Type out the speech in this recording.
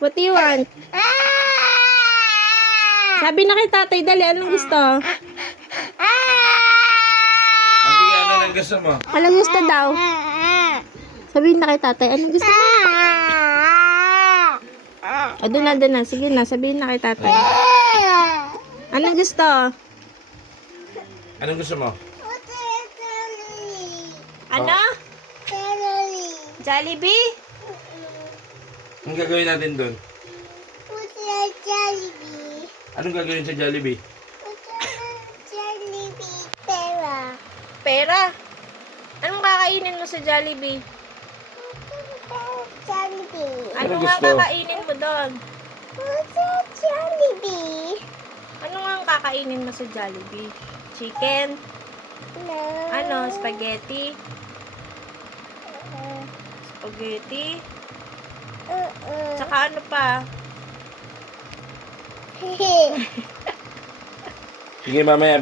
What do you want? Sabi na kay tatay, dali. Anong gusto? Sige, ano lang gusto mo? Anong gusto daw? Sabihin na kay tatay, anong gusto mo? O, doon na. Sige na, sabihin na kay tatay. Anong gusto? Anong gusto mo? Ano? Jollibee? Anong gagawin natin doon? Anong gagawin sa Jollibee? Pera. Anong kakainin mo sa Jollibee? Ano Anong nga gusto? kakainin mo doon? Ano nga ang kakainin mo sa Jollibee? Chicken? Ano? Spaghetti? Spaghetti? Tsaka ano pa? Sige, mamaya